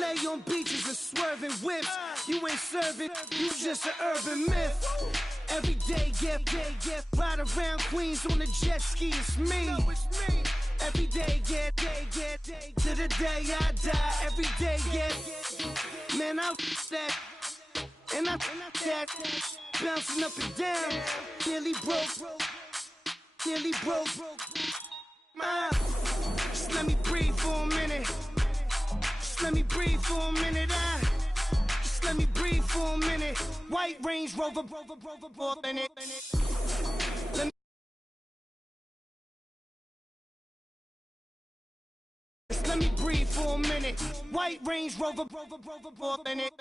lay on beaches and swerving whips. You ain't serving, you just an urban myth. Every day, get ride around Queens on a jet ski. It's me. Every day, get to the day I die. Every day, get man, I that and I that bouncing up and down. Nearly broke. Just let me breathe for a minute. Just let me breathe for a minute. Just let me breathe for a minute. White Range Rover, in it. Just let me breathe for a minute. White Range Rover, in it.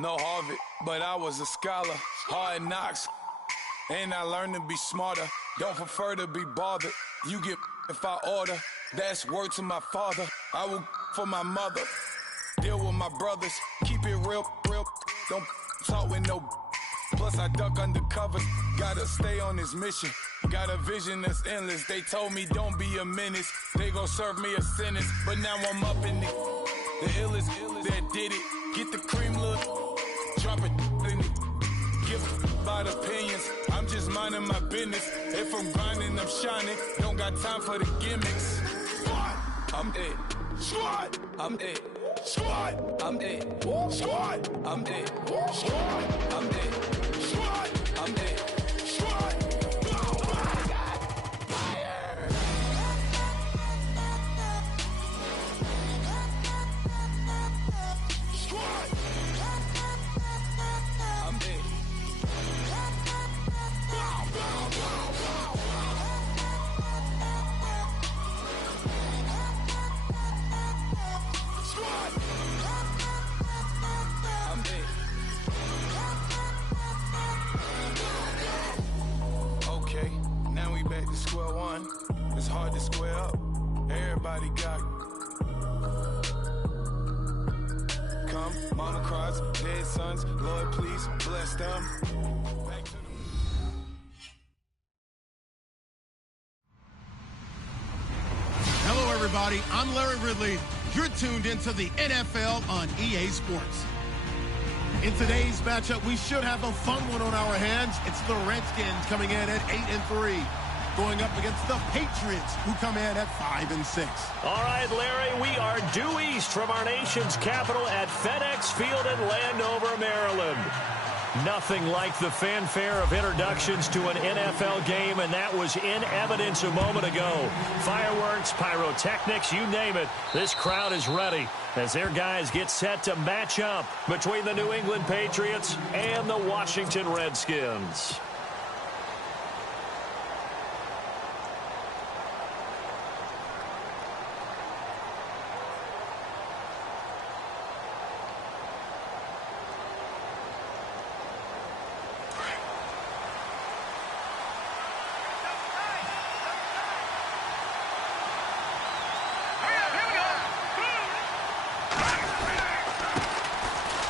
No Harvard, but I was a scholar. Hard knocks, and I learned to be smarter. Don't prefer to be bothered. You get if I order. That's word to my father. I will for my mother. Deal with my brothers. Keep it real. Don't talk with no. Plus I duck undercovers. Gotta stay on this mission. Got a vision that's endless. They told me don't be a menace. They gon' serve me a sentence. But now I'm up in it. The illest that did it. Get the cream look. Drop it in it. Give about opinions. I'm just minding my business. If I'm grinding, I'm shining. Don't got time for the gimmicks. Squad, I'm it. Squad, I'm it. Squad, I'm it. Squad, I'm it. Squad, I'm it. Squad, I'm it. Squad. Square one, it's hard to square up. Everybody got come, mama cries, dead sons. Lord, please bless them. Hello, everybody. I'm Larry Ridley. You're tuned into the NFL on EA Sports. In today's matchup, we should have a fun one on our hands. It's the Redskins coming in at 8-3. Going up against the Patriots, who come in at 5-6. All right, Larry, we are due east from our nation's capital at FedEx Field in Landover, Maryland. Nothing like the fanfare of introductions to an NFL game, and that was in evidence a moment ago. Fireworks, pyrotechnics, you name it. This crowd is ready as their guys get set to match up between the New England Patriots and the Washington Redskins.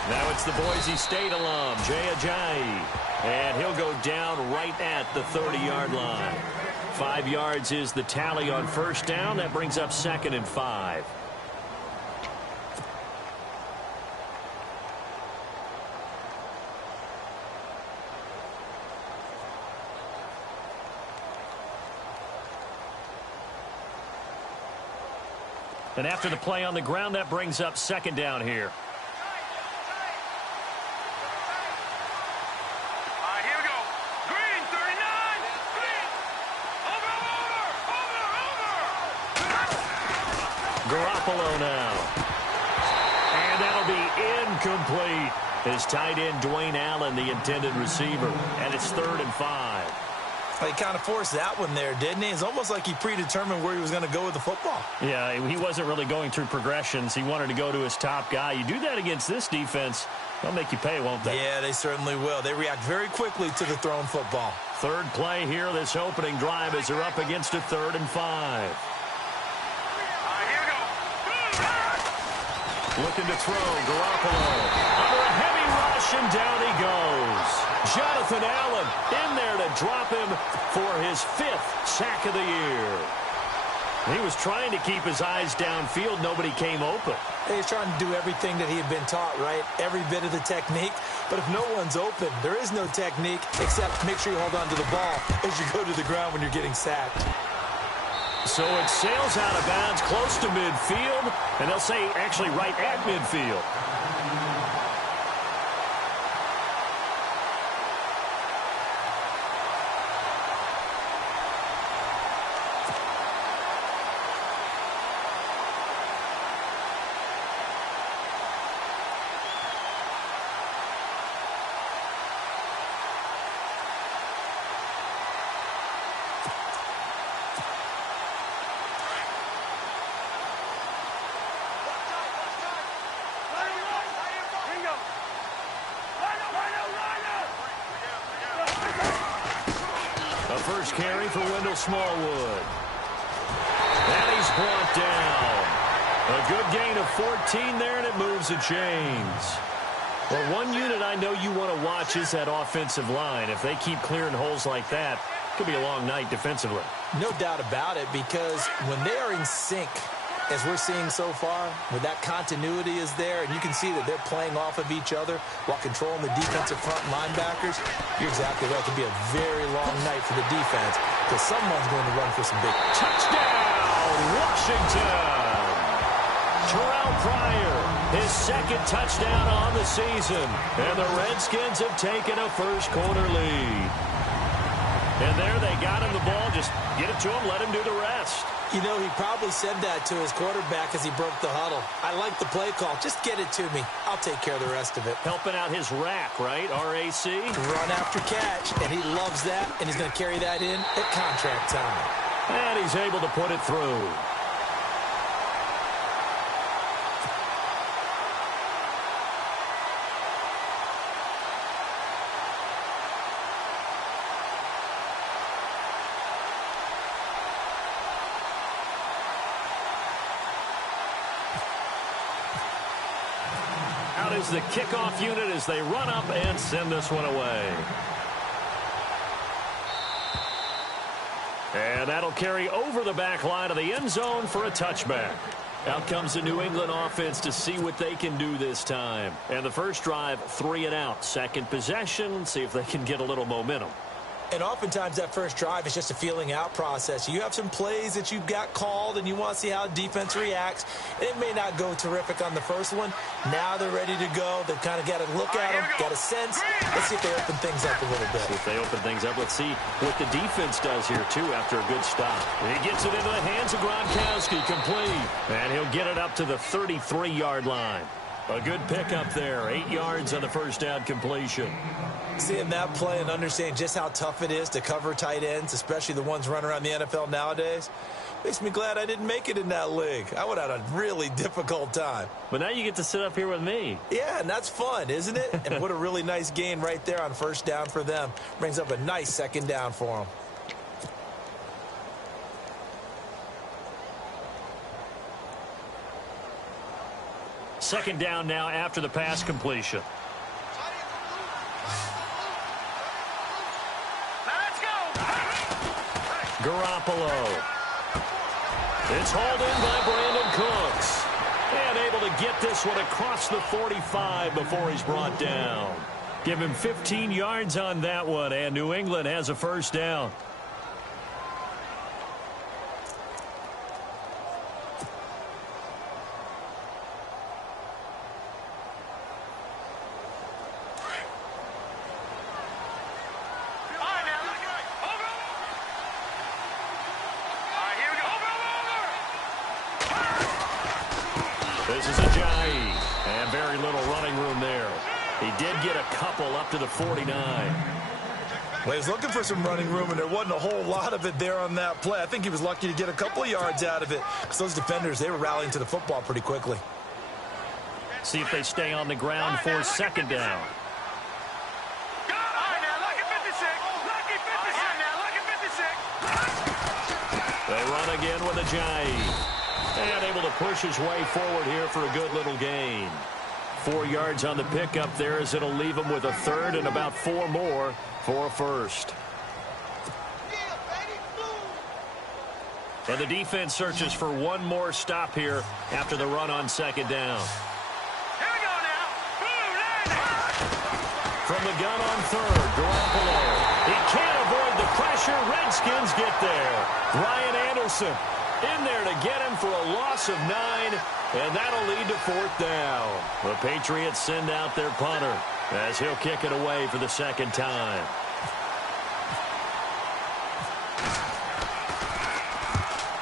Now it's the Boise State alum, Jay Ajayi. And he'll go down right at the 30-yard line. 5 yards is the tally on first down. That brings up 2nd and 5. And after the play on the ground, that brings up 2nd down here. Garoppolo now. And that'll be incomplete. His tight end, Dwayne Allen, the intended receiver. And it's 3rd and 5. He kind of forced that one there, didn't he? It's almost like he predetermined where he was going to go with the football. Yeah, he wasn't really going through progressions. He wanted to go to his top guy. You do that against this defense, They'll make you pay, won't they? Yeah, they certainly will. They react very quickly to the thrown football. Third play here, this opening drive as they're up against a 3rd and 5. Looking to throw, Garoppolo. Under a heavy rush, and down he goes. Jonathan Allen in there to drop him for his 5th sack of the year. He was trying to keep his eyes downfield. Nobody came open. He's trying to do everything that he had been taught, right? Every bit of the technique. But if no one's open, there is no technique except make sure you hold on to the ball as you go to the ground when you're getting sacked. So it sails out of bounds close to midfield, and they'll say actually right at midfield. First carry for Wendell Smallwood. And he's brought down. A good gain of 14 there, and it moves the chains. Well, one unit I know you want to watch is that offensive line. If they keep clearing holes like that, it could be a long night defensively. No doubt about it, because when they are in sync, as we're seeing so far, where that continuity is there, and you can see that they're playing off of each other while controlling the defensive front linebackers, you're exactly right. It could be a very long night for the defense because someone's going to run for some big. Touchdown, Washington! Terrell Pryor, his 2nd touchdown on the season, and the Redskins have taken a first-quarter lead. And there they got him the ball. Just get it to him, let him do the rest. You know, he probably said that to his quarterback as he broke the huddle. I like the play call. Just get it to me. I'll take care of the rest of it. Helping out his rack, right? R-A-C? Run after catch, and he loves that, and he's going to carry that in at contract time. And he's able to put it through. Out is the kickoff unit as they run up and send this one away. And that'll carry over the back line of the end zone for a touchback. Out comes the New England offense to see what they can do this time. And the first drive, 3 and out. Second possession, see if they can get a little momentum. And oftentimes that first drive is just a feeling out process. You have some plays that you've got called and you want to see how defense reacts. It may not go terrific on the first one. Now they're ready to go. They've kind of got to look at them, got a sense. Let's see if they open things up a little bit. See if they open things up. Let's see what the defense does here, too, after a good stop. He gets it into the hands of Gronkowski, complete. And he'll get it up to the 33-yard line. A good pickup there. 8 yards on the first down completion. Seeing that play and understanding just how tough it is to cover tight ends, especially the ones running around the NFL nowadays, makes me glad I didn't make it in that league. I would have had a really difficult time. But now you get to sit up here with me. Yeah, and that's fun, isn't it? And what a really nice gain right there on first down for them. Brings up a nice second down for them. Second down now after the pass completion. Let's go. Garoppolo. It's hauled in by Brandon Cooks. And able to get this one across the 45 before he's brought down. Give him 15 yards on that one, and New England has a first down. This is Ajayi, and very little running room there. He did get a couple up to the 49. Well, he was looking for some running room, and there wasn't a whole lot of it there on that play. I think he was lucky to get a couple of yards out of it because those defenders, they were rallying to the football pretty quickly. See if they stay on the ground for second down. They run again with Ajayi. And able to push his way forward here for a good little gain. 4 yards on the pickup there as it'll leave him with a third and about 4 more for a first. And the defense searches for one more stop here after the run on second down. Here we go now. From the gun on third, Garoppolo. He can't avoid the pressure. Redskins get there. Ryan Anderson in there to get him for a loss of 9, and that'll lead to 4th down. The Patriots send out their punter as he'll kick it away for the second time.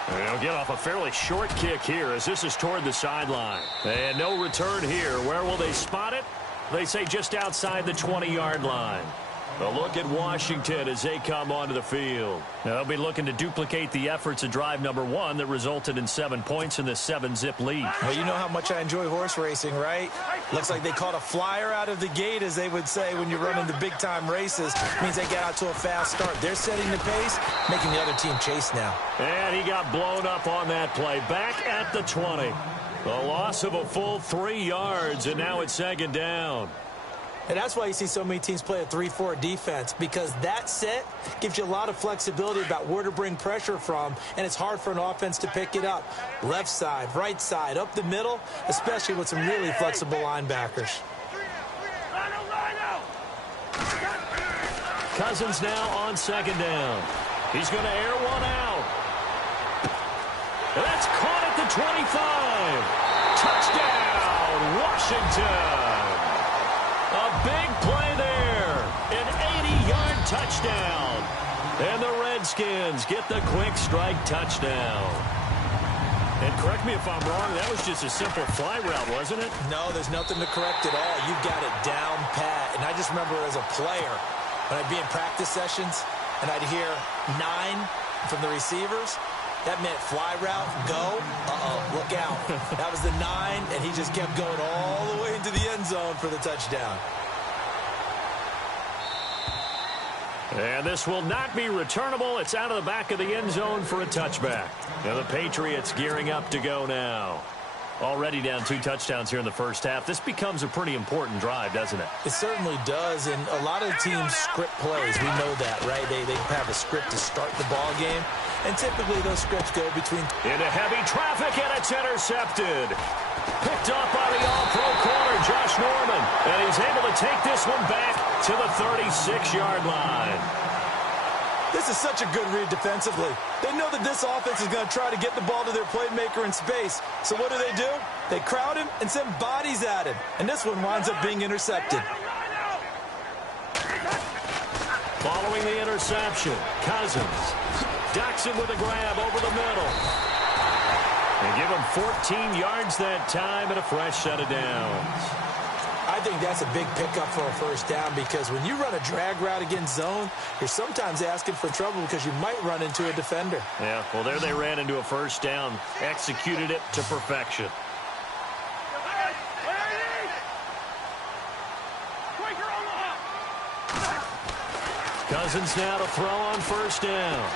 They'll get off a fairly short kick here as this is toward the sideline. And no return here. Where will they spot it? They say just outside the 20-yard line. A look at Washington as they come onto the field. They'll be looking to duplicate the efforts of drive number 1 that resulted in 7 points in the 7-zip lead. Well, you know how much I enjoy horse racing, right? Looks like they caught a flyer out of the gate, as they would say when you're running the big-time races. It means they get out to a fast start. They're setting the pace, making the other team chase now. And he got blown up on that play. Back at the 20. A loss of a full 3 yards, and now it's second down. And that's why you see so many teams play a 3-4 defense, because that set gives you a lot of flexibility about where to bring pressure from, and it's hard for an offense to pick it up. Left side, right side, up the middle, especially with some really flexible linebackers. Cousins now on second down. He's going to air one out. That's caught at the 25. Touchdown, Washington. A big play there, an 80-yard touchdown. And the Redskins get the quick strike touchdown. And correct me if I'm wrong, that was just a simple fly route, wasn't it? No, there's nothing to correct at all. You've got it down pat. And I just remember as a player, when I'd be in practice sessions, and I'd hear 9 from the receivers, that meant fly route, go, look out. That was the 9, and he just kept going all the way into the end zone for the touchdown. And this will not be returnable. It's out of the back of the end zone for a touchback. Now the Patriots gearing up to go now. Already down 2 touchdowns here in the first half. This becomes a pretty important drive, doesn't it? It certainly does, and a lot of teams script plays. We know that, right? They have a script to start the ball game, and typically those scripts go between... Into heavy traffic, and it's intercepted. Picked up by the all-pro corner, Josh Norman, and he's able to take this one back to the 36-yard line. This is such a good read defensively. They know that this offense is going to try to get the ball to their playmaker in space. So what do? They crowd him and send bodies at him. And this one winds up being intercepted. Following the interception, Cousins ducks it with a grab over the middle. They give him 14 yards that time and a fresh set of downs. I think that's a big pickup for a first down, because when you run a drag route against zone, you're sometimes asking for trouble because you might run into a defender. Yeah, well, there they ran into a first down, executed it to perfection. Cousins now to throw on first down.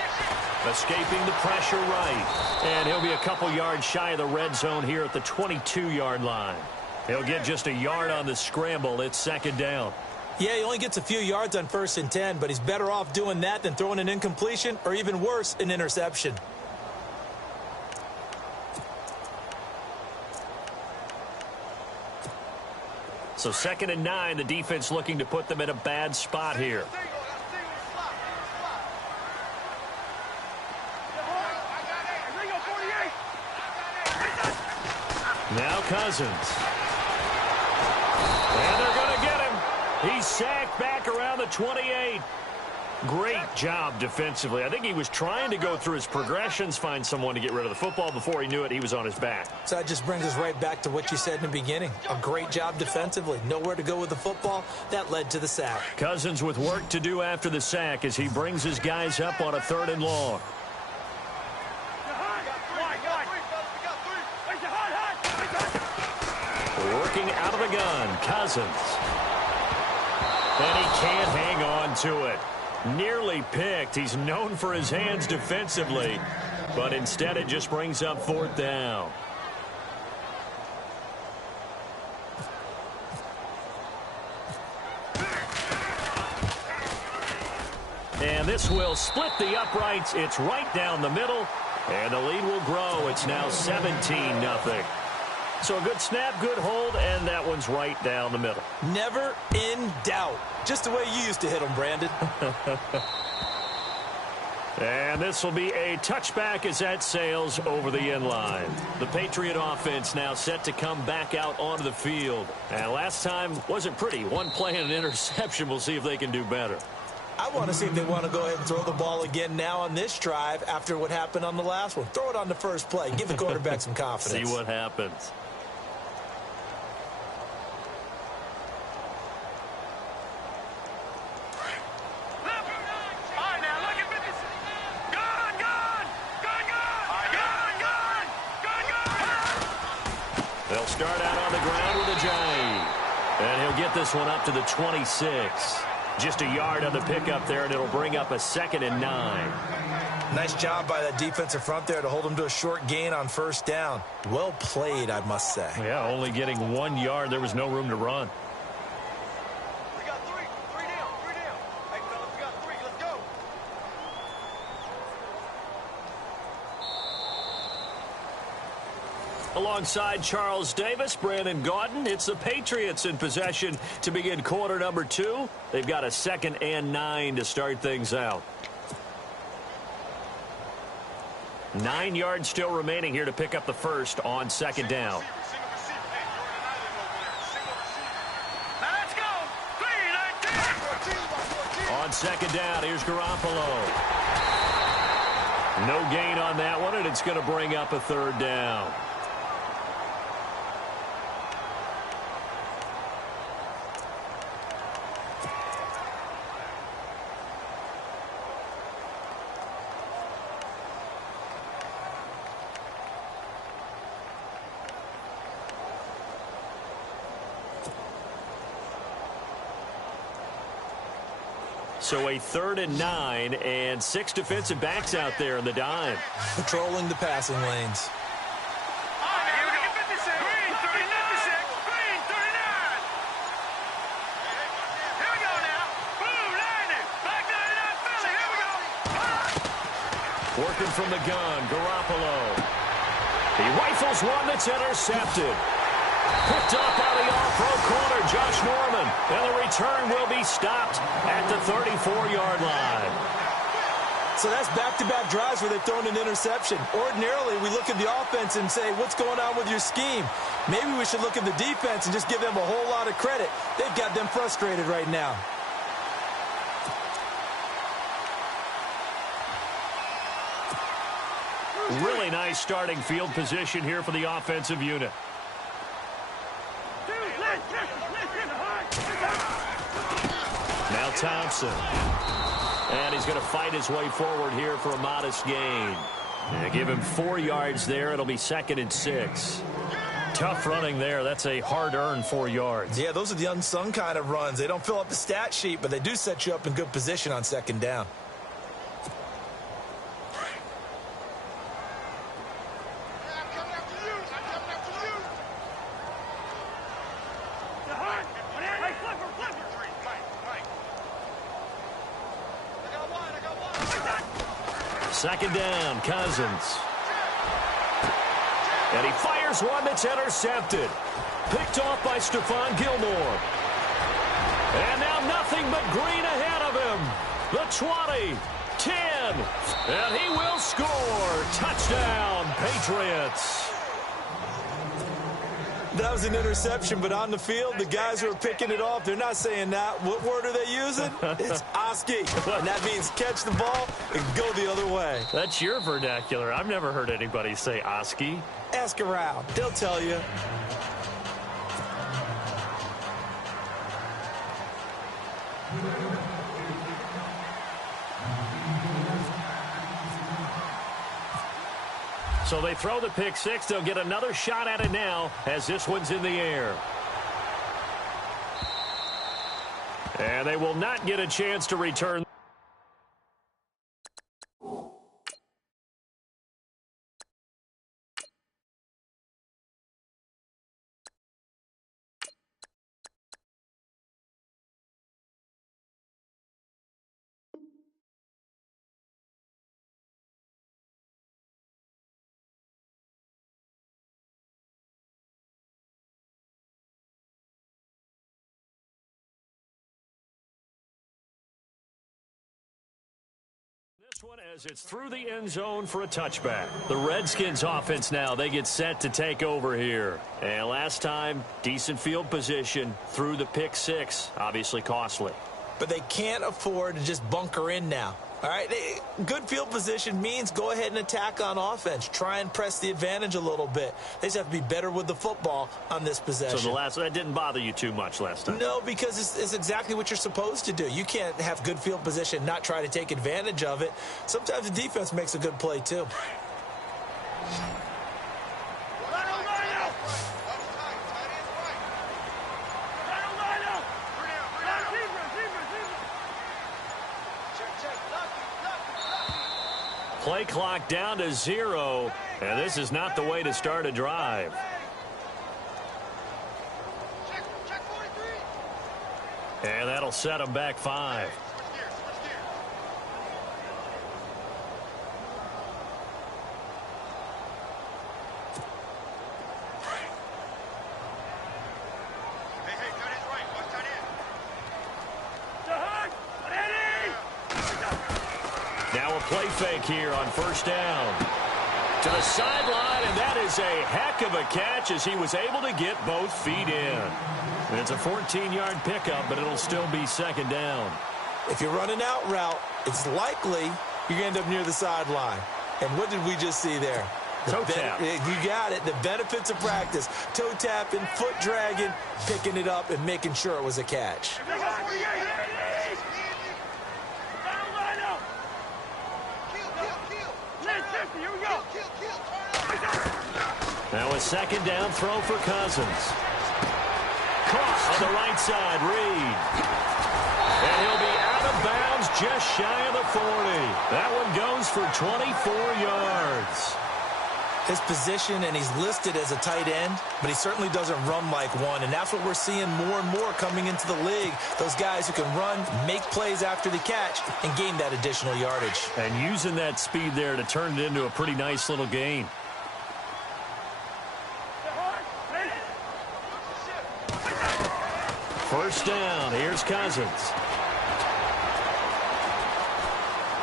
Escaping the pressure right. And he'll be a couple yards shy of the red zone here at the 22-yard line. He'll get just a yard on the scramble. It's second down. Yeah, he only gets a few yards on 1st and 10, but he's better off doing that than throwing an incompletion, or even worse, an interception. So 2nd and 9, the defense looking to put them in a bad spot here. Now Cousins. And they're going to get him. He's sacked back around the 28. Great job defensively. I think he was trying to go through his progressions, find someone to get rid of the football. Before he knew it, he was on his back. So that just brings us right back to what you said in the beginning. A great job defensively. Nowhere to go with the football. That led to the sack. Cousins with work to do after the sack as he brings his guys up on a 3rd and long. working out of the gun. Cousins. And he can't hang on to it. Nearly picked. He's known for his hands defensively, but instead it just brings up 4th down. And this will split the uprights. It's right down the middle, and the lead will grow. It's now 17-0. So a good snap, good hold, and that one's right down the middle. Never in doubt. Just the way you used to hit them, Brandon. And this will be a touchback as that sails over the end line. The Patriot offense now set to come back out onto the field. And last time wasn't pretty. One play and an interception. We'll see if they can do better. I want to see if they want to go ahead and throw the ball again now on this drive after what happened on the last one. Throw it on the first play. Give the quarterback some confidence. See what happens. They'll start out on the ground with a giant. And he'll get this one up to the 26. Just a yard on the pickup there, and it'll bring up a 2nd and 9. Nice job by that defensive front there to hold him to a short gain on 1st down. Well played, I must say. Yeah, only getting 1 yard. There was no room to run. We got 3. 3 down. 3 down. Hey, fellas, we got 3. Let's go. Alongside Charles Davis, Brandon Gaudin, it's the Patriots in possession to begin quarter number 2. They've got a 2nd and 9 to start things out. 9 yards still remaining here to pick up the first on 2nd down. Now let's go. 3, 19. On 2nd down, here's Garoppolo. No gain on that one, and it's going to bring up a 3rd down. So a 3rd and 9, and 6 defensive backs out there in the dime. Patrolling the passing lanes. Working from the gun, Garoppolo. He rifles one that's intercepted. Picked up by the all-pro corner, Josh Norman. And the return will be stopped at the 34-yard line. So that's back-to-back drives where they've thrown an interception. Ordinarily, we look at the offense and say, what's going on with your scheme? Maybe we should look at the defense and just give them a whole lot of credit. They've got them frustrated right now. Really nice starting field position here for the offensive unit. Now Thompson. And he's going to fight his way forward here for a modest gain. And give him 4 yards there. It'll be 2nd and 6. Tough running there. That's a hard-earned 4 yards. Yeah, those are the unsung kind of runs. They don't fill up the stat sheet, but they do set you up in good position on 2nd down. Second down, Cousins. And he fires one that's intercepted. Picked off by Stephon Gilmore. And now nothing but green ahead of him. The 20, 10, and he will score. Touchdown, Patriots. That was an interception, but on the field, the guys who are picking it off, they're not saying that. What word are they using? It's Oski, and that means catch the ball and go the other way. That's your vernacular. I've never heard anybody say Oski. Ask around. They'll tell you. So they throw the pick six. They'll get another shot at it now as this one's in the air. And they will not get a chance to return. This one as it's through the end zone for a touchback. The Redskins offense now, they get set to take over here. And last time, decent field position through the pick six, obviously costly. But they can't afford to just bunker in now. All right, good field position means go ahead and attack on offense. Try and press the advantage a little bit. They just have to be better with the football on this possession. So that didn't bother you too much last time? No, because it's exactly what you're supposed to do. You can't have good field position and not try to take advantage of it. Sometimes the defense makes a good play, too. Play clock down to 0, and this is not the way to start a drive. And that'll set them back 5. Play fake here on first down. To the sideline, and that is a heck of a catch as he was able to get both feet in. And it's a 14-yard pickup, but it'll still be second down. If you're running out route, it's likely you're going to end up near the sideline. And what did we just see there? Toe tap. You got it. The benefits of practice. Toe tapping, foot dragging, picking it up, and making sure it was a catch. Now a second down throw for Cousins. Caught on the right side, Reed. And he'll be out of bounds just shy of the 40. That one goes for 24 yards. His position, and he's listed as a tight end, but he certainly doesn't run like one, and that's what we're seeing more and more coming into the league. Those guys who can run, make plays after the catch, and gain that additional yardage. And using that speed there to turn it into a pretty nice little gain. First down, here's Cousins.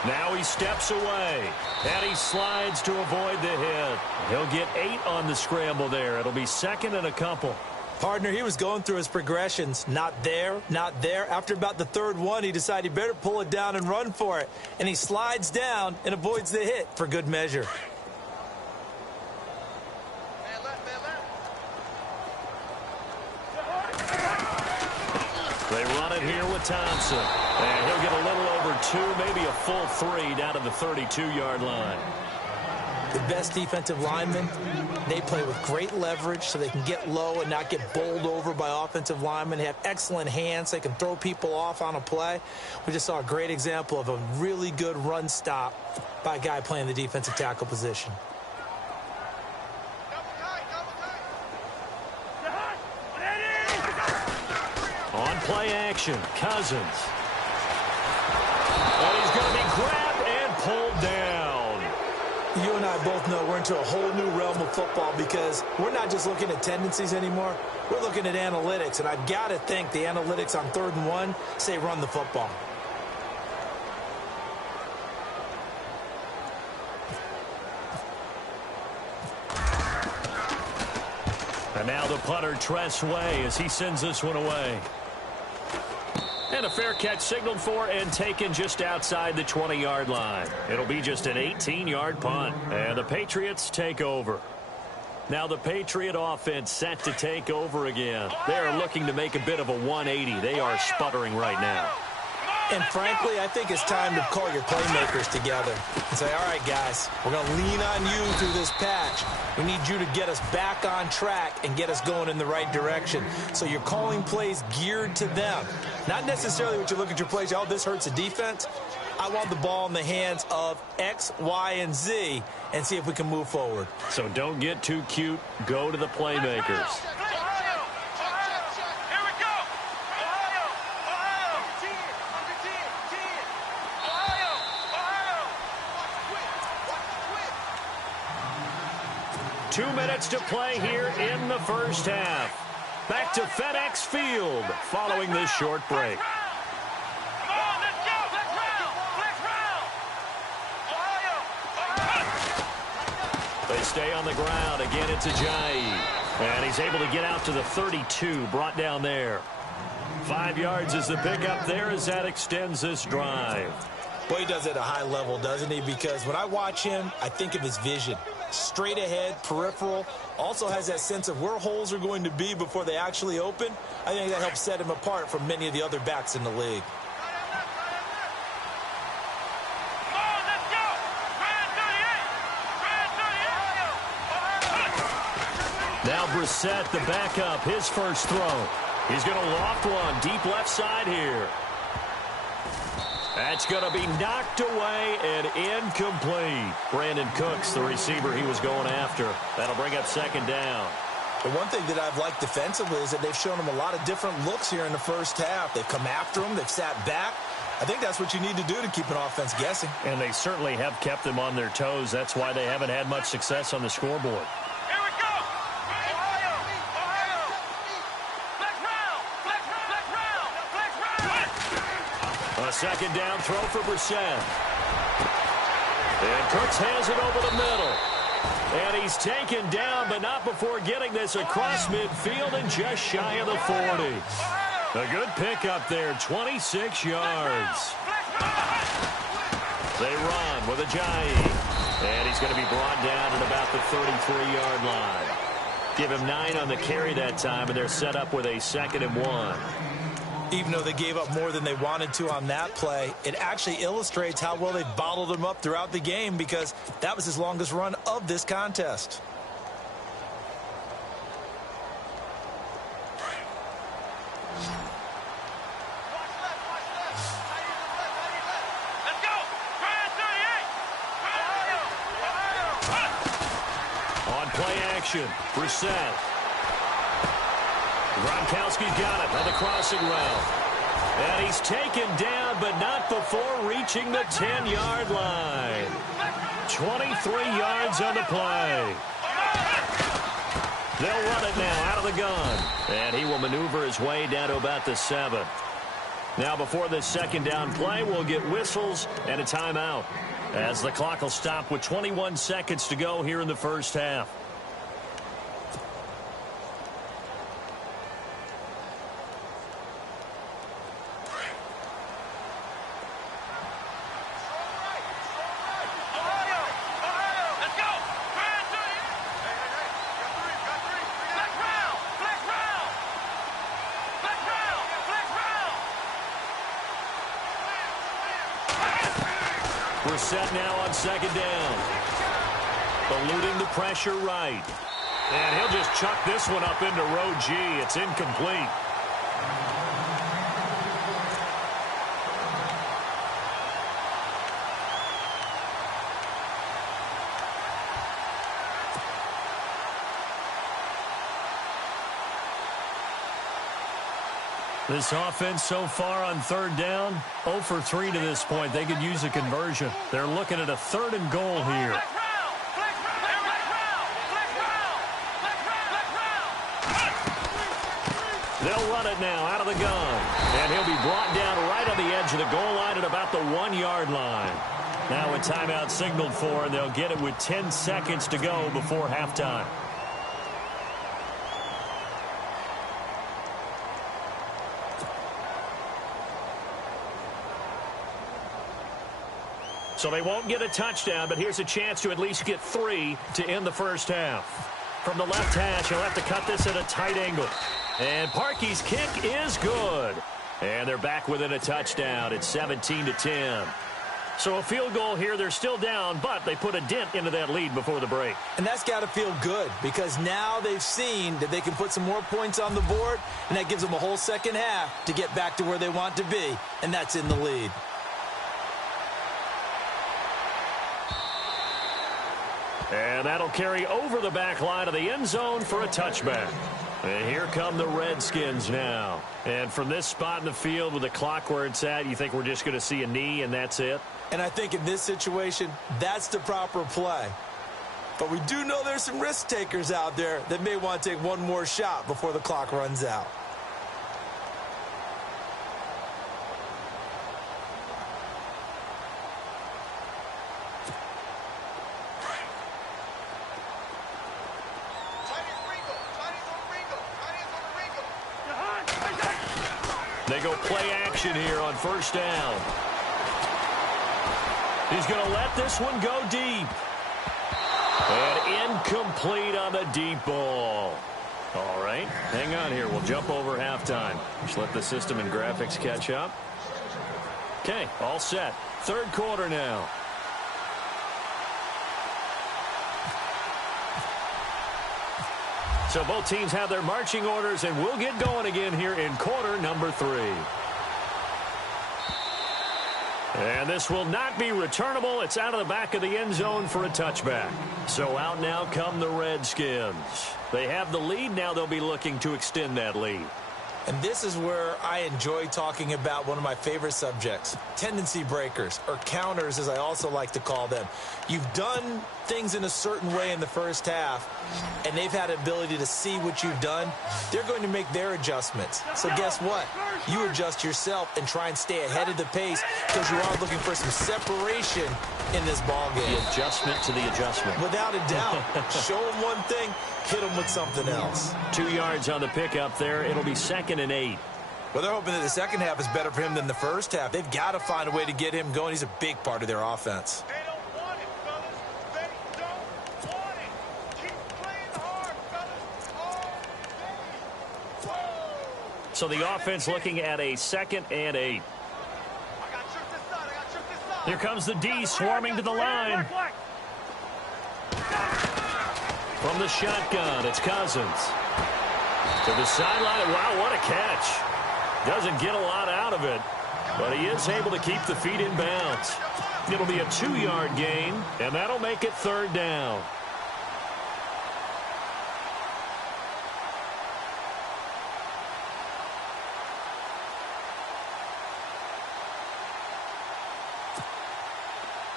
Now he steps away, and he slides to avoid the hit. He'll get 8 on the scramble there. It'll be second and a couple. Partner, he was going through his progressions. Not there, not there. After about the third one, he decided he better pull it down and run for it. And he slides down and avoids the hit for good measure. They run it here with Thompson. And he'll get a little over 2, maybe a full 3 down to the 32-yard line. The best defensive linemen, they play with great leverage so they can get low and not get bowled over by offensive linemen. They have excellent hands. They can throw people off on a play. We just saw a great example of a really good run stop by a guy playing the defensive tackle position. On play action, Cousins. And he's going to be grabbed and pulled down. You and I both know we're into a whole new realm of football because we're not just looking at tendencies anymore. We're looking at analytics, and I've got to think the analytics on 3rd and 1 say run the football. And now the punter, Tress Way, as he sends this one away. And a fair catch signaled for and taken just outside the 20-yard line. It'll be just an 18-yard punt. And the Patriots take over. Now the Patriot offense set to take over again. They're looking to make a bit of a 180. They are sputtering right now. And frankly, I think it's time to call your playmakers together and say, all right, guys, we're going to lean on you through this patch. We need you to get us back on track and get us going in the right direction. So you're calling plays geared to them. Not necessarily what you look at your plays, oh, this hurts the defense. I want the ball in the hands of X, Y, and Z and see if we can move forward. So don't get too cute. Go to the playmakers. Two minutes to play here in the first half. Back to FedEx Field following this short break. They stay on the ground. Again, it's Ajayi. And he's able to get out to the 32, brought down there. 5 yards is the pickup there as that extends this drive. Well, he does it at a high level, doesn't he? Because when I watch him, I think of his vision. Straight ahead, peripheral, also has that sense of where holes are going to be before they actually open. I think that helps set him apart from many of the other backs in the league. Now Brissett, the backup, his first throw. He's going to loft one deep left side here. That's going to be knocked away and incomplete. Brandon Cooks, the receiver he was going after. That'll bring up second down. The one thing that I've liked defensively is that they've shown him a lot of different looks here in the first half. They've come after him. They've sat back. I think that's what you need to do to keep an offense guessing. And they certainly have kept them on their toes. That's why they haven't had much success on the scoreboard. A second down throw for Brissett. And Cooks has it over the middle. And he's taken down, but not before getting this across midfield and just shy of the 40. A good pickup there, 26 yards. They run with Ajayi. And he's going to be brought down at about the 33-yard line. Give him 9 on the carry that time, and they're set up with a 2nd and 1. Even though they gave up more than they wanted to on that play, it actually illustrates how well they've bottled them up throughout the game because that was his longest run of this contest. On play action, Brissett. Gronkowski's got it on the crossing route. And he's taken down, but not before reaching the 10-yard line. 23 yards on the play. They'll run it now out of the gun. And he will maneuver his way down to about the 7. Now before this second down play, we'll get whistles and a timeout, as the clock will stop with 21 seconds to go here in the first half. Set now on second down. Eluding the pressure right. And he'll just chuck this one up into row G. It's incomplete. This offense so far on third down, 0 for 3 to this point. They could use a conversion. They're looking at a 3rd and goal here. They'll run it now out of the gun. And he'll be brought down right on the edge of the goal line at about the 1-yard line. Now a timeout signaled for, and they'll get it with 10 seconds to go before halftime. So they won't get a touchdown, but here's a chance to at least get 3 to end the first half. From the left hash, he'll have to cut this at a tight angle. And Parkey's kick is good. And they're back within a touchdown. It's 17-10. So a field goal here. They're still down, but they put a dent into that lead before the break. And that's got to feel good because now they've seen that they can put some more points on the board, and that gives them a whole second half to get back to where they want to be, and that's in the lead. And that'll carry over the back line of the end zone for a touchback. And here come the Redskins now. And from this spot in the field with the clock where it's at, you think we're just going to see a knee and that's it? And I think in this situation, that's the proper play. But we do know there's some risk takers out there that may want to take one more shot before the clock runs out. They go play action here on first down. He's going to let this one go deep. And incomplete on the deep ball. All right, hang on here. We'll jump over halftime. Just let the system and graphics catch up. Okay, all set. Third quarter now. So both teams have their marching orders, and we'll get going again here in quarter number 3. And this will not be returnable. It's out of the back of the end zone for a touchback. So out now come the Redskins. They have the lead. Now they'll be looking to extend that lead. And this is where I enjoy talking about one of my favorite subjects, tendency breakers, or counters as I also like to call them. You've done things in a certain way in the first half, and they've had the ability to see what you've done. They're going to make their adjustments. So guess what? You adjust yourself and try and stay ahead of the pace because you are looking for some separation in this ball game. The adjustment to the adjustment. Without a doubt. Show them one thing, hit them with something else. 2 yards on the pickup there. It'll be 2nd and 8. Well, they're hoping that the second half is better for him than the first half. They've got to find a way to get him going. He's a big part of their offense. They don't want it, fellas. They don't want it. Keep playing hard, fellas. All day. So the offense looking at a 2nd and 8. I got trick this side. I got trick this side. Here comes the D swarming to the line. From the shotgun, it's Cousins. To the sideline. Wow, what a catch. Doesn't get a lot out of it, but he is able to keep the feet in bounds. It'll be a 2-yard gain, and that'll make it 3rd down.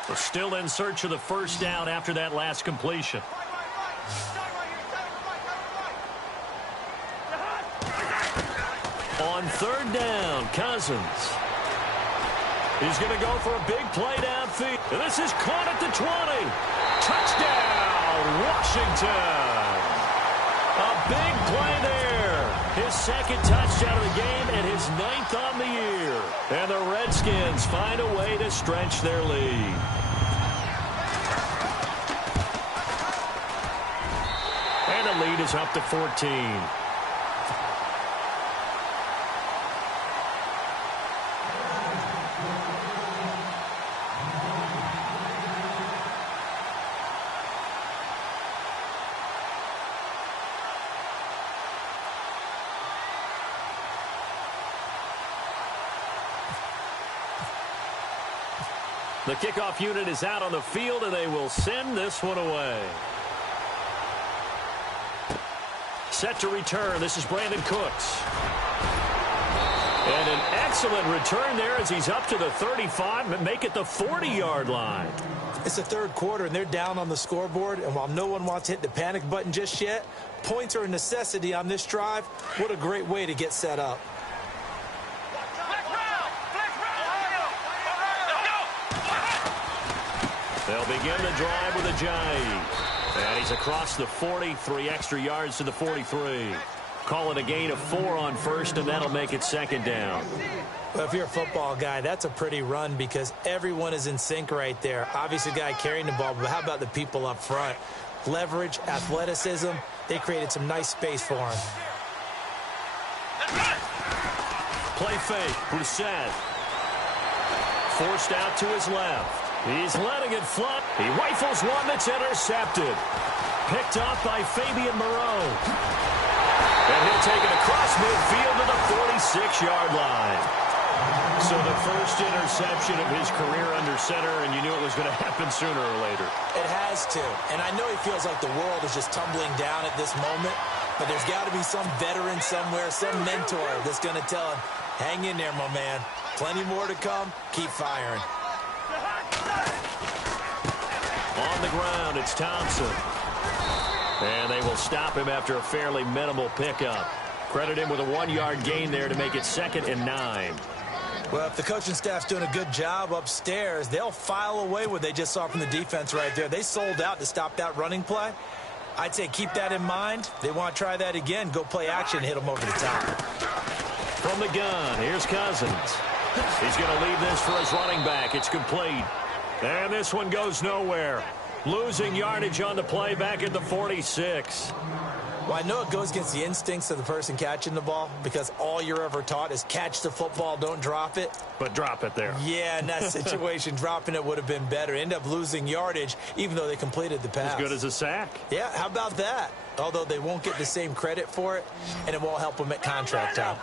We're still in search of the first down after that last completion. On 3rd down, Cousins. He's going to go for a big play downfield. And this is caught at the 20. Touchdown, Washington. A big play there. His 2nd touchdown of the game and his 9th on the year. And the Redskins find a way to stretch their lead. And the lead is up to 14. The kickoff unit is out on the field, and they will send this one away. Set to return. This is Brandon Cooks. And an excellent return there as he's up to the 35 and make it the 40-yard line. It's the 3rd quarter, and they're down on the scoreboard. And while no one wants to hit the panic button just yet, points are a necessity on this drive. What a great way to get set up. They'll begin the drive with a Ajayi. And he's across the 40, 3 extra yards to the 43. Call it a gain of 4 on first, and that'll make it 2nd down. Well, if you're a football guy, that's a pretty run because everyone is in sync right there. Obviously, the guy carrying the ball, but how about the people up front? Leverage, athleticism, they created some nice space for him. Play fake. Brissett. Forced out to his left. He's letting it fly. He rifles one that's intercepted. Picked off by Fabian Moreau. And he'll take it across midfield to the 46-yard line. So the first interception of his career under center, and you knew it was going to happen sooner or later. It has to. And I know he feels like the world is just tumbling down at this moment, but there's got to be some veteran somewhere, some mentor that's going to tell him, hang in there, my man. Plenty more to come. Keep firing. On the ground, it's Thompson. And they will stop him after a fairly minimal pickup. Credit him with a 1-yard gain there to make it 2nd and 9. Well, if the coaching staff's doing a good job upstairs, they'll file away what they just saw from the defense right there. They sold out to stop that running play. I'd say keep that in mind. They want to try that again. Go play action, hit them over the top. From the gun, here's Cousins. He's going to leave this for his running back. It's complete. And this one goes nowhere. Losing yardage on the play back at the 46. Well, I know it goes against the instincts of the person catching the ball because all you're ever taught is catch the football, don't drop it. But drop it there. Yeah, in that situation, dropping it would have been better. End up losing yardage even though they completed the pass. As good as a sack. Yeah, how about that? Although they won't get the same credit for it, and it won't help them at contract time.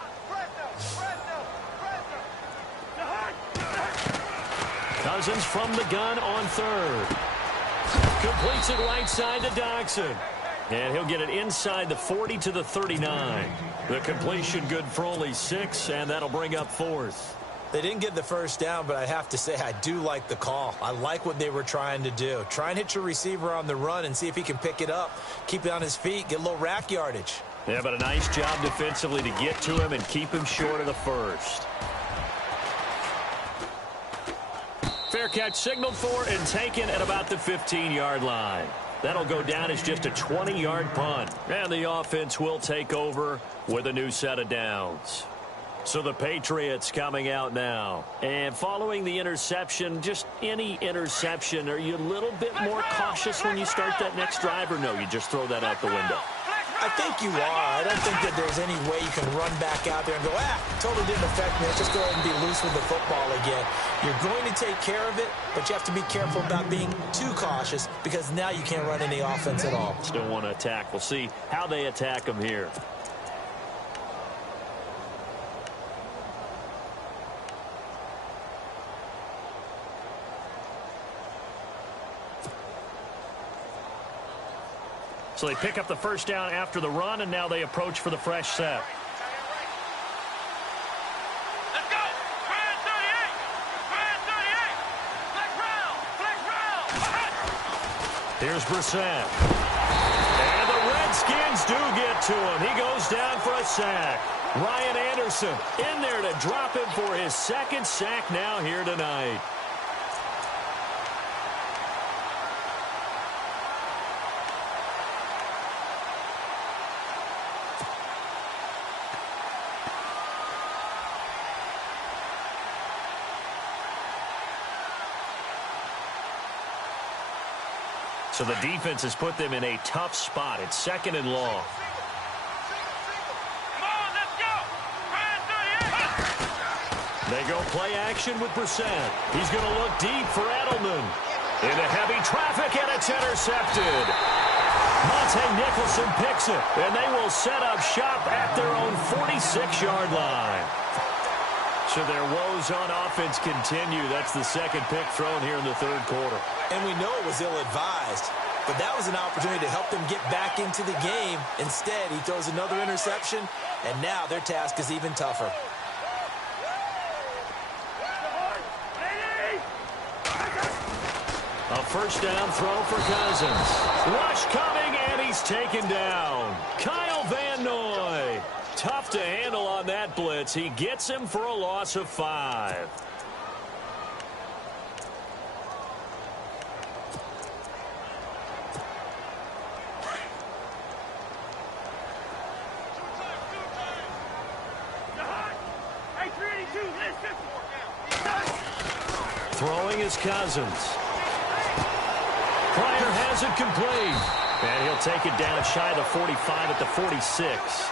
Cousins from the gun on 3rd. Completes it right side to Dodson. And he'll get it inside the 40 to the 39. The completion good for only 6, and that'll bring up 4th. They didn't get the first down, but I have to say I do like the call. I like what they were trying to do. Try and hit your receiver on the run and see if he can pick it up. Keep it on his feet, get a little rack yardage. Yeah, but a nice job defensively to get to him and keep him short of the first. Fair catch signaled for and taken at about the 15-yard line. That'll go down as just a 20-yard punt. And the offense will take over with a new set of downs. So the Patriots coming out now. And following the interception, just any interception, are you a little bit more cautious when you start that next drive, or no, you just throw that out the window? I think you are. I don't think that there's any way you can run back out there and go, totally didn't affect me. Let's just go ahead and be loose with the football again. You're going to take care of it, but you have to be careful about being too cautious because now you can't run any offense at all. Still want to attack. We'll see how they attack them here. So they pick up the first down after the run, and now they approach for the fresh set. Let's go! Brand 38! Brand 38! Flex round! Here's Brissett. And the Redskins do get to him. He goes down for a sack. Ryan Anderson in there to drop him for his 2nd sack now here tonight. So the defense has put them in a tough spot. It's 2nd and long. Come on, let's go! Brand 38! They go play action with Brissett. He's going to look deep for Edelman. Into heavy traffic, and it's intercepted. Monte Nicholson picks it, and they will set up shop at their own 46-yard line. So their woes on offense continue. That's the 2nd pick thrown here in the 3rd quarter. And we know it was ill-advised, but that was an opportunity to help them get back into the game. Instead, he throws another interception, and now their task is even tougher. A first down throw for Cousins. Rush coming, and he's taken down. Kyle Van Noy. Tough to handle on that blitz. He gets him for a loss of 5. Throwing is Cousins. Pryor has it complete. And he'll take it down shy of the 45 at the 46.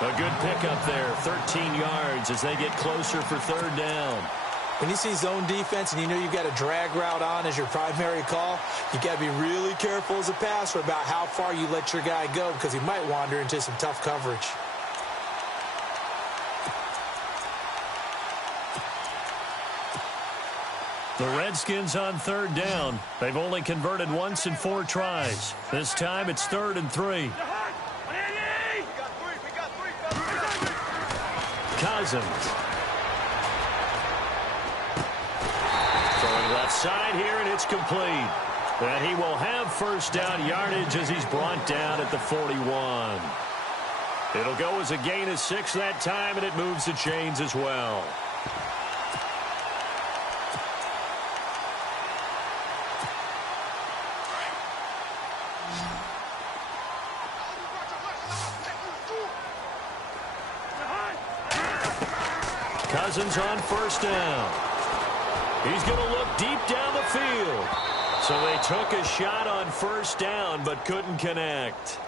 A good pickup there, 13 yards as they get closer for third down. When you see zone defense and you know you've got a drag route on as your primary call, you got to be really careful as a passer about how far you let your guy go because he might wander into some tough coverage. The Redskins on third down. They've only converted once in 4 tries. This time it's 3rd and 3. Cousins. Throwing left side here, and it's complete. And he will have first down yardage as he's brought down at the 41. It'll go as a gain of 6 that time, and it moves the chains as well. Cousins on first down. He's going to look deep down the field. So they took a shot on first down but couldn't connect.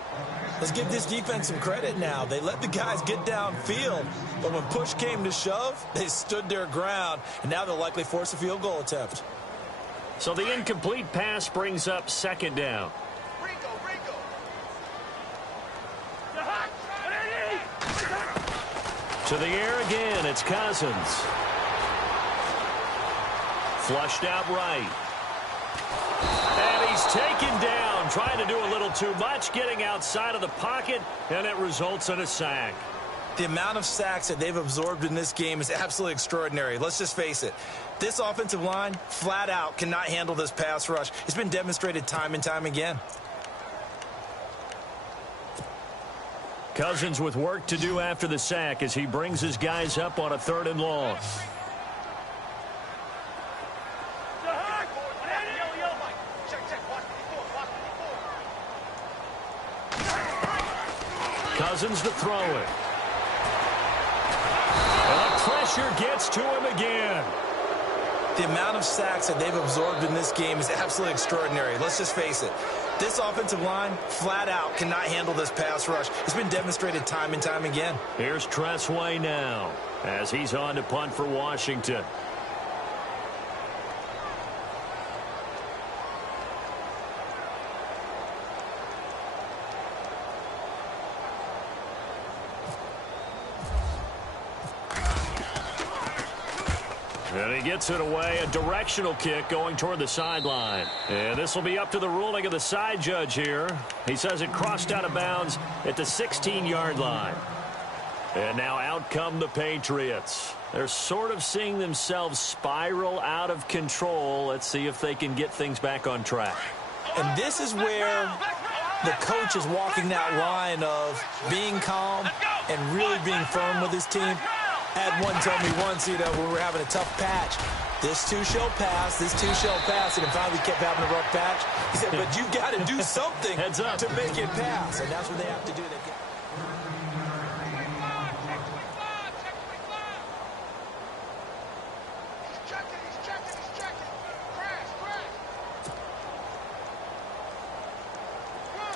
Let's give this defense some credit now. They let the guys get downfield, but when push came to shove, they stood their ground, and now they'll likely force a field goal attempt. So the incomplete pass brings up 2nd down. To the air again, it's Cousins. Flushed out right. And he's taken down, trying to do a little too much, getting outside of the pocket, and it results in a sack. The amount of sacks that they've absorbed in this game is absolutely extraordinary. Let's just face it. This offensive line, flat out, cannot handle this pass rush. It's been demonstrated time and time again. Cousins with work to do after the sack as he brings his guys up on a 3rd and long. Cousins to throw it. And the pressure gets to him again. The amount of sacks that they've absorbed in this game is absolutely extraordinary. Let's just face it. This offensive line, flat out, cannot handle this pass rush. It's been demonstrated time and time again. Here's Tressway now as he's on to punt for Washington. And he gets it away, a directional kick going toward the sideline. And this will be up to the ruling of the side judge here. He says it crossed out of bounds at the 16-yard line. And now out come the Patriots. They're sort of seeing themselves spiral out of control. Let's see if they can get things back on track. And this is where the coach is walking that line of being calm and really being firm with his team. Had one told me once, when we were having a tough patch, this too shall pass, this too shall pass, and it finally kept having a rough patch. He said, but you've got to do something to make it pass, and that's what they have to do.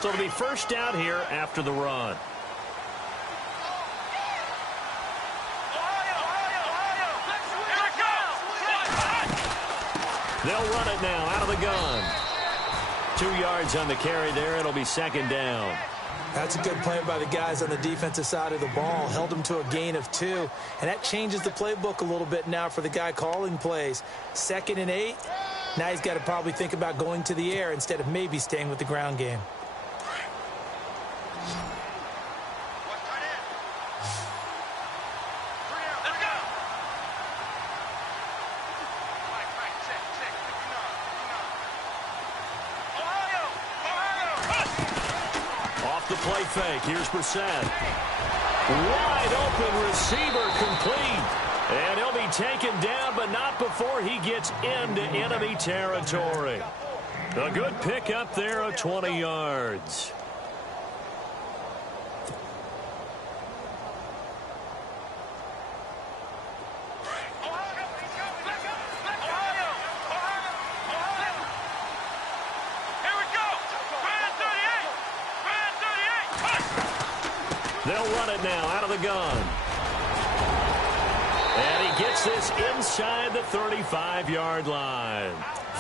So it'll be first down here after the run. They'll run it now out of the gun. 2 yards on the carry there. It'll be 2nd down. That's a good play by the guys on the defensive side of the ball. Held them to a gain of 2. And that changes the playbook a little bit now for the guy calling plays. 2nd and 8. Now he's got to probably think about going to the air instead of maybe staying with the ground game. Play fake. Here's Brissett. Wide open receiver complete. And he'll be taken down, but not before he gets into enemy territory. A good pickup there of 20 yards. They'll run it now out of the gun. And he gets this inside the 35-yard line.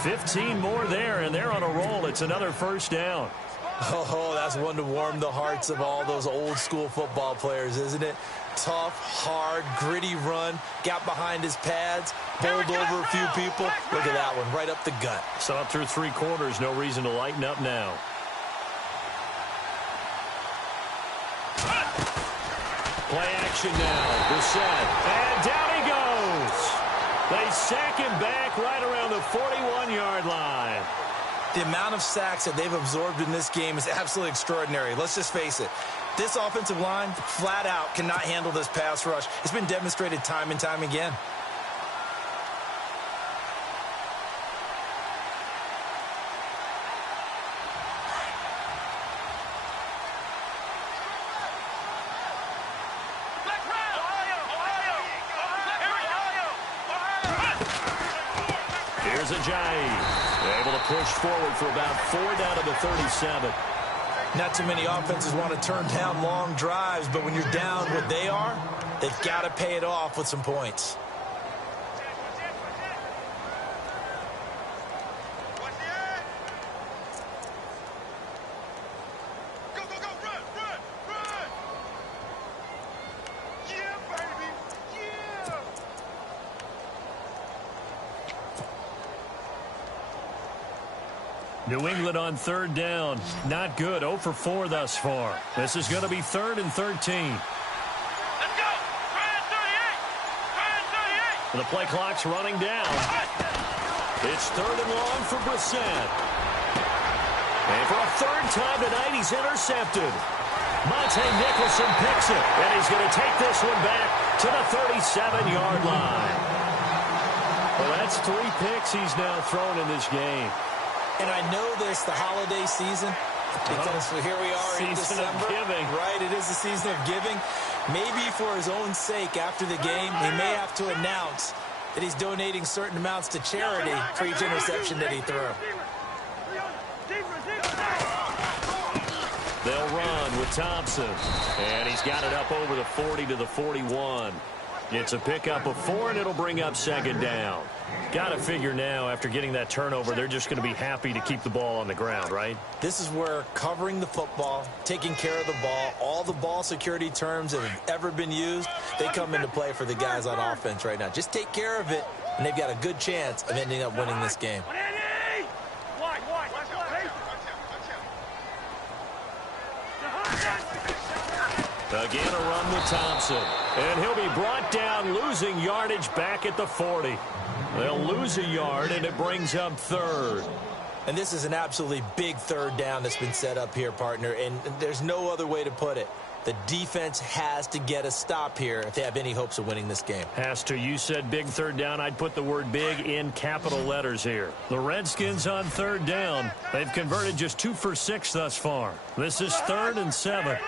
15 more there, and they're on a roll. It's another first down. Oh, that's one to warm the hearts of all those old-school football players, isn't it? Tough, hard, gritty run. Got behind his pads, bowled over a few people. Look at that one, right up the gut. So up through 3 quarters, no reason to lighten up now. Play action now. Brissett. And down he goes. They sack him back right around the 41-yard line. The amount of sacks that they've absorbed in this game is absolutely extraordinary. Let's just face it. This offensive line, flat out, cannot handle this pass rush. It's been demonstrated time and time again. Here's Ajayi. Able to push forward for about 4 down to the 37. Not too many offenses want to turn down long drives, but when you're down what they are, they've got to pay it off with some points. New England on 3rd down. Not good. 0 for 4 thus far. This is going to be 3rd and 13. Let's go! 38! The play clock's running down. It's 3rd and long for Brissett. And for a 3rd time tonight, he's intercepted. Monte Nicholson picks it. And he's going to take this one back to the 37-yard line. Well, that's 3 picks he's now thrown in this game. And I know this, the holiday season, because here we are in December. Giving. Right, it is the season of giving. Maybe for his own sake after the game, he may have to announce that he's donating certain amounts to charity for each interception that he threw. They'll run with Thompson. And he's got it up over the 40 to the 41. It's a pickup of 4, and it'll bring up 2nd down. Got to figure now, after getting that turnover, they're just going to be happy to keep the ball on the ground, right? This is where covering the football, taking care of the ball, all the ball security terms that have ever been used, they come into play for the guys on offense right now. Just take care of it, and they've got a good chance of ending up winning this game. Again, a run with Thompson. And he'll be brought down, losing yardage back at the 40. They'll lose a yard, and it brings up 3rd. And this is an absolutely big 3rd down that's been set up here, partner, and there's no other way to put it. The defense has to get a stop here if they have any hopes of winning this game. Has to. You said big 3rd down. I'd put the word big in capital letters here. The Redskins on 3rd down. They've converted just 2 for 6 thus far. This is 3rd and 7.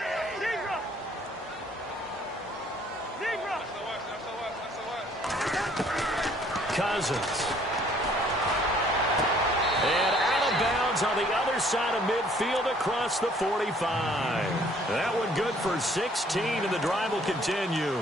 Cousins. And out of bounds on the other side of midfield across the 45. That one good for 16, and the drive will continue.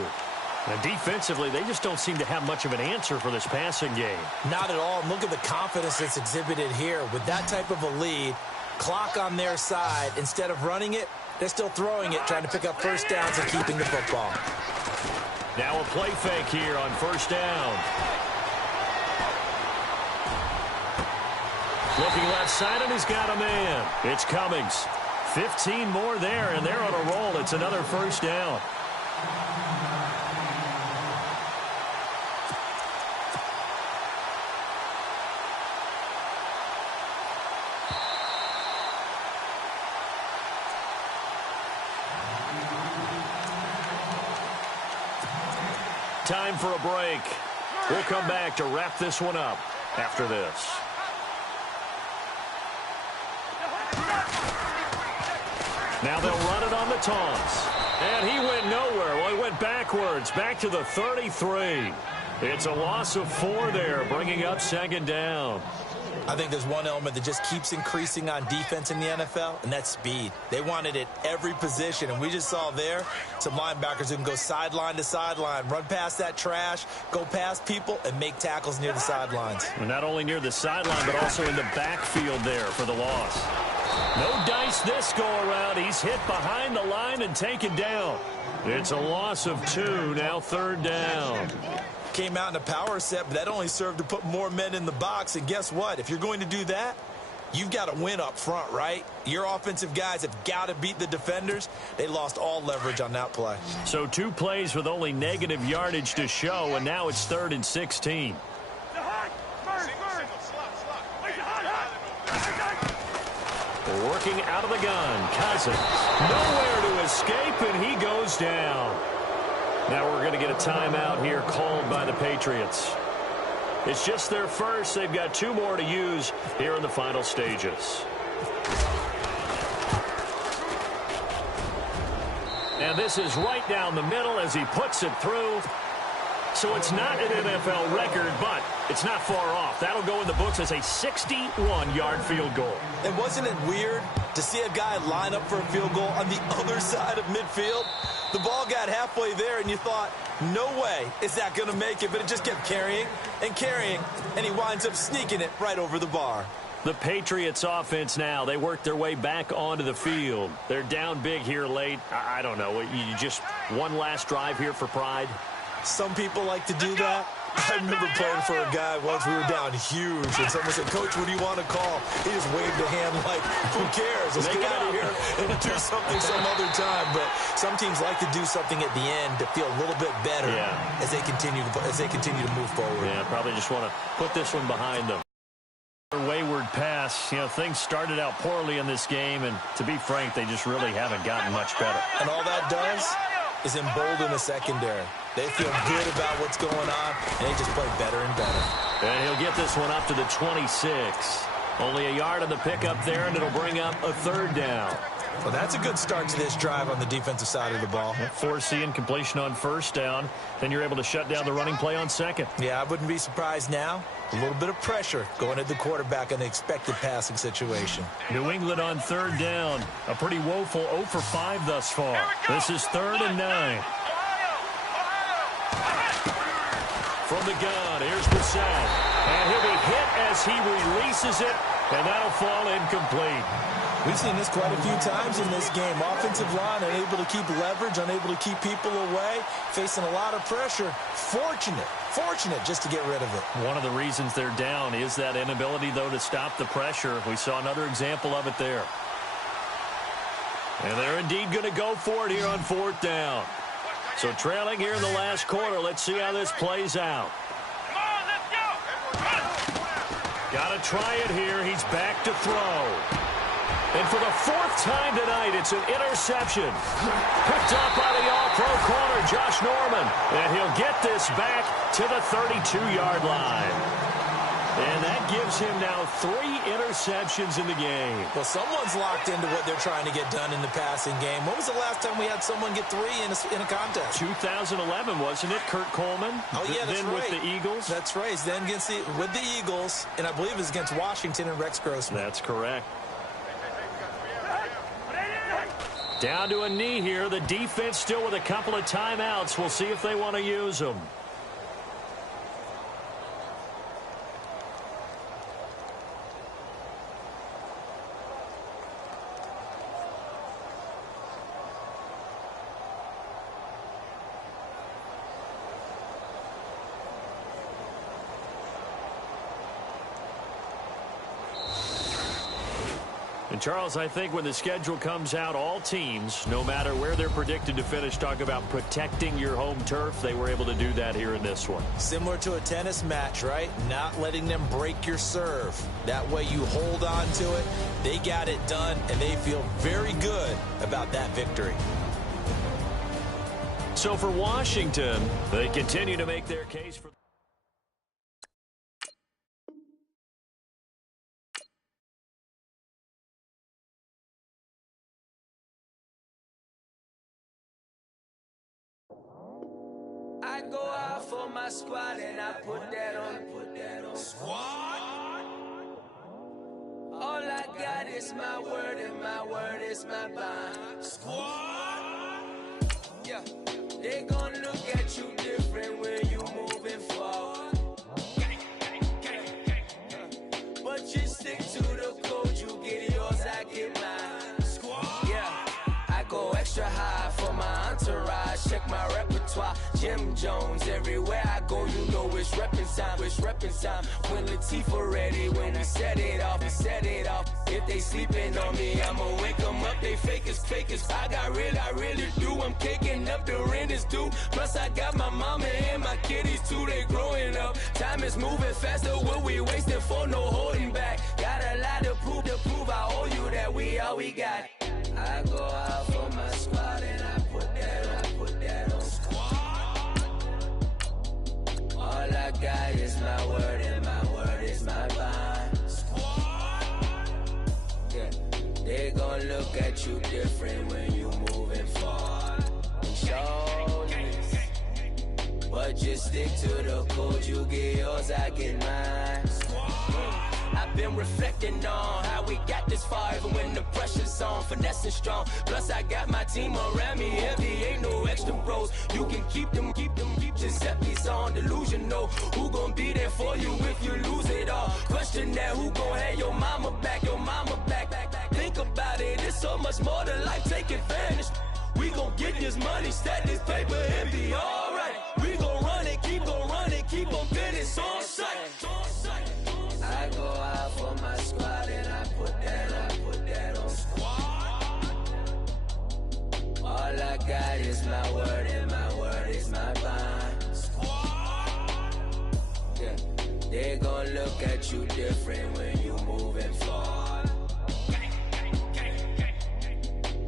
And defensively, they just don't seem to have much of an answer for this passing game. Not at all. And look at the confidence that's exhibited here. With that type of a lead, clock on their side, instead of running it, they're still throwing it, trying to pick up 1st downs and keeping the football. Now a play fake here on 1st down. Looking left side, and he's got a man. It's Cummings. 15 more there, and they're on a roll. It's another 1st down. Time for a break. We'll come back to wrap this one up after this. Now they'll run it on the taunts. And he went nowhere. Well, he went backwards, back to the 33. It's a loss of 4 there, bringing up 2nd down. I think there's one element that just keeps increasing on defense in the NFL, and that's speed. They want it at every position, and we just saw there some linebackers who can go sideline to sideline, run past that trash, go past people, and make tackles near the sidelines. And not only near the sideline, but also in the backfield there for the loss. No dice this go-around. He's hit behind the line and taken down. It's a loss of 2, now 3rd down. Came out in a power set, but that only served to put more men in the box. And guess what? If you're going to do that, you've got to win up front, right? Your offensive guys have got to beat the defenders. They lost all leverage on that play. So 2 plays with only negative yardage to show, and now it's 3rd and 16. Working out of the gun, Cousins. Nowhere to escape, and he goes down. Now we're going to get a timeout here called by the Patriots. It's just their first. They've got 2 more to use here in the final stages. And this is right down the middle as he puts it through. So it's not an NFL record, but it's not far off. That'll go in the books as a 61-yard field goal. And wasn't it weird to see a guy line up for a field goal on the other side of midfield? The ball got halfway there, and you thought, no way is that going to make it, but it just kept carrying, and he winds up sneaking it right over the bar. The Patriots offense now, they work their way back onto the field. They're down big here late. I don't know. You just one last drive here for pride? Some people like to do that. I remember playing for a guy once. We were down huge, and someone said, "Coach, what do you want to call?" He just waved a hand like, who cares? Let's get out of here and do something some other time. But some teams like to do something at the end to feel a little bit better as they continue to move forward. Yeah, probably just want to put this one behind them. Wayward pass. You know, things started out poorly in this game, and to be frank, they just really haven't gotten much better. And all that does is embolden the secondary. They feel good about what's going on, and they just play better and better. And he'll get this one up to the 26. Only a yard on the pickup there, and it'll bring up a 3rd down. Well, that's a good start to this drive on the defensive side of the ball. Forcing completion on 1st down. Then you're able to shut down the running play on 2nd. Yeah, I wouldn't be surprised now. A little bit of pressure going at the quarterback in an expected passing situation. New England on 3rd down. A pretty woeful 0 for 5 thus far. This is 3rd and 9. From the gun, here's Brissett. And he'll be hit as he releases it, and that'll fall incomplete. We've seen this quite a few times in this game. Offensive line unable to keep leverage, unable to keep people away, facing a lot of pressure. Fortunate just to get rid of it. One of the reasons they're down is that inability, though, to stop the pressure. We saw another example of it there. And they're indeed going to go for it here on 4th down. So trailing here in the last quarter. Let's see how this plays out. Come on, let's go. Got to try it here. He's back to throw. And for the 4th time tonight, it's an interception. Picked up by the all-pro corner, Josh Norman. And he'll get this back to the 32-yard line. And that gives him now 3 interceptions in the game. Well, someone's locked into what they're trying to get done in the passing game. When was the last time we had someone get 3 in a contest? 2011, wasn't it? Kurt Coleman. Oh, yeah, that's then right. With the Eagles. That's right. Then with the Eagles, and I believe it was against Washington and Rex Grossman. That's correct. Down to a knee here. The defense still with a couple of timeouts. We'll see if they want to use them. And, Charles, I think when the schedule comes out, all teams, no matter where they're predicted to finish, talk about protecting your home turf. They were able to do that here in this one. Similar to a tennis match, right? Not letting them break your serve. That way you hold on to it. They got it done, and they feel very good about that victory. So for Washington, they continue to make their case for... I go out for my squad and I put that on. Squad? got is my word, and my word is my bond. Squad. Yeah, they gon' look at you different when you moving forward. But you stick to the code, you get yours, I get mine. Squad. Yeah, I go extra high for my entourage. Check my repertoire, Jim Jones. Everywhere I go, you know it's reppin' time. It's reppin' time. When Latifah ready, when we set it off, we set it off. If they sleeping on me, I'ma wake them up. They fakers. I really do. I'm caking up, the rent is due. Plus I got my mama and my kiddies too. They growing up. Time is moving faster. What we wasting for? No holding back. Got a lot to prove. I owe you that we all we got. I go out for my squad and I put that on squad. All I got is my word and my word is my bond. Squad. Yeah, they gon' look at you different when you moving forward. Show this, but just stick to the code. You get yours, I get mine. I've been reflecting on how we got this far, even when the pressure's on, finessing strong. Plus I got my team around me heavy, ain't no extra bros. You can keep them. Giuseppe's on delusional. Who gon' be there for you if you lose it all? Question that, who gon' have your mama back? Think about it, it's so much more to life, take advantage. We gon' get this money, stack this paper, and be alright. We gon' run it, keep on business on sight. I go out for my squad and I put that on squad. All I got is my word and my word is my bond. Squad. Yeah, they gon' look at you different when you moving forward.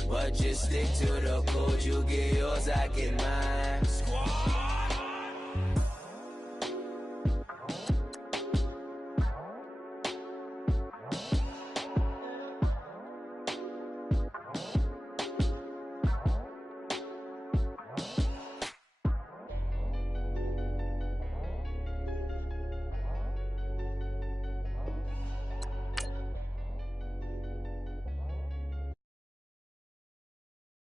But just stick to the code, you get yours, I get mine.